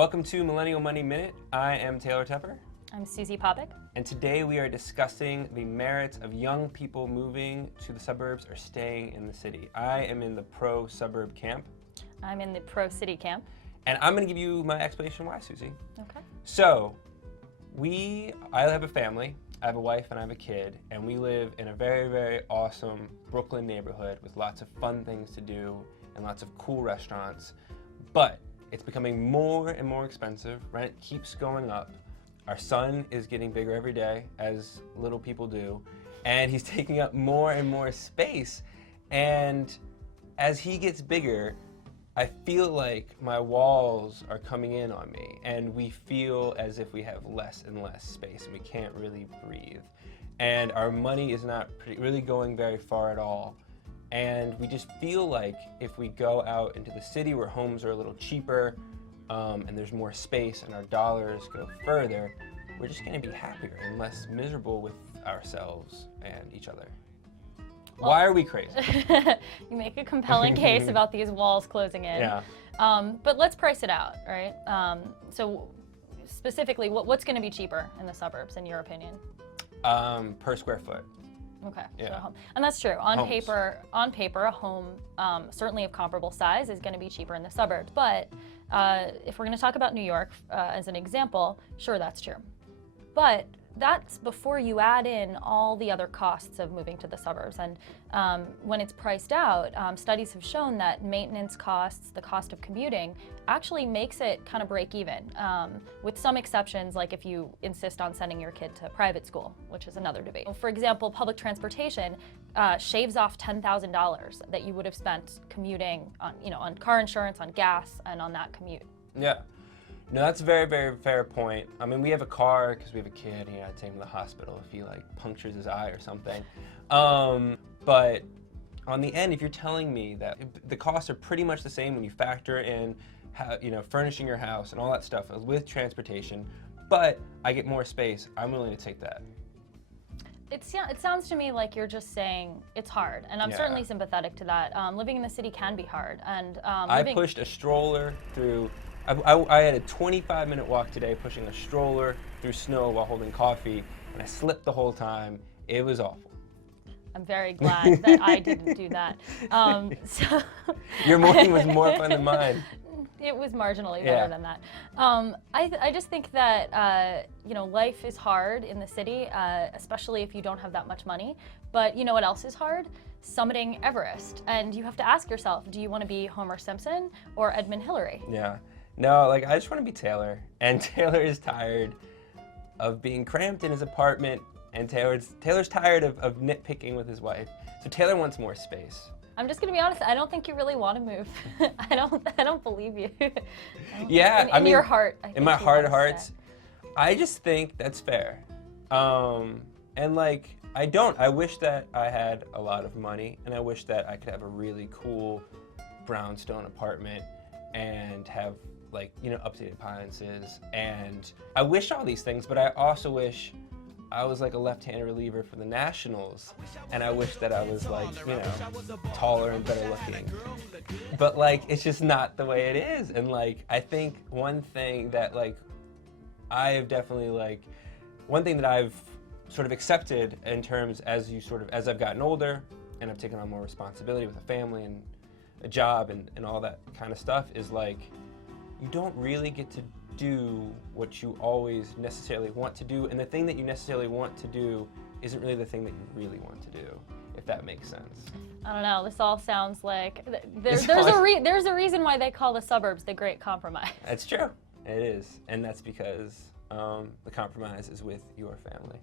Welcome to Millennial Money Minute. I am Taylor Tepper. I'm Susie Poppick. And today we are discussing the merits of young people moving to the suburbs or staying in the city. I am in the pro-suburb camp. I'm in the pro-city camp. And I'm going to give you my explanation why, Susie. Okay. So, I have a family. I have a wife and I have a kid, and we live in a very, very awesome Brooklyn neighborhood with lots of fun things to do and lots of cool restaurants. But it's becoming more and more expensive. Rent keeps going up. Our son is getting bigger every day, as little people do, and he's taking up more and more space. And as he gets bigger, I feel like my walls are coming in on me, and we feel as if we have less and less space, and we can't really breathe. And our money is not really going very far at all. And we just feel like if we go out into the city where homes are a little cheaper, and there's more space and our dollars go further, we're just going to be happier and less miserable with ourselves and each other. Well, why are we crazy? You make a compelling case about these walls closing in. Yeah. But let's price it out, right? So specifically, what's going to be cheaper in the suburbs, in your opinion? Per square foot. Okay. Yeah. So and that's true. On Homes. paper, a home certainly of comparable size is going to be cheaper in the suburbs. But if we're going to talk about New York as an example, sure, that's true. But that's before you add in all the other costs of moving to the suburbs. And when it's priced out, studies have shown that maintenance costs, the cost of commuting, actually makes it kind of break even, with some exceptions, like if you insist on sending your kid to private school, which is another debate. For example, public transportation shaves off $10,000 that you would have spent commuting on car insurance, on gas, and on that commute. Yeah. No, that's a very, very fair point. I mean, we have a car because we have a kid, and I take him to the hospital if he punctures his eye or something. But on the end, if you're telling me that the costs are pretty much the same when you factor in furnishing your house and all that stuff with transportation, but I get more space, I'm willing to take that. It sounds to me like you're just saying it's hard, and I'm certainly sympathetic to that. Living in the city can be hard, and I pushed a stroller through. I had a 25-minute walk today pushing a stroller through snow while holding coffee, and I slipped the whole time. It was awful. I'm very glad that I didn't do that. So your morning was more fun than mine. It was marginally better than that. I just think that life is hard in the city, especially if you don't have that much money. But you know what else is hard? Summiting Everest. And you have to ask yourself, do you want to be Homer Simpson or Edmund Hillary? Yeah. No, I just want to be Taylor. And Taylor is tired of being cramped in his apartment, and Taylor's tired of nitpicking with his wife. So Taylor wants more space. I'm just gonna be honest, I don't think you really want to move. I don't believe you. Yeah, in your heart. In my heart of hearts, I just think that's fair. And I wish that I had a lot of money, and I wish that I could have a really cool brownstone apartment and have updated appliances, and I wish all these things, but I also wish I was a left-handed reliever for the Nationals, and I wish that I was taller and better looking. But it's just not the way it is. And I think one thing that I have definitely one thing that I've sort of accepted in terms as I've gotten older and I've taken on more responsibility with a family and a job and all that kind of stuff is you don't really get to do what you always necessarily want to do, and the thing that you necessarily want to do isn't really the thing that you really want to do, if that makes sense. I don't know, this all sounds like there's a reason why they call the suburbs the Great Compromise. That's true, it is, and that's because the compromise is with your family.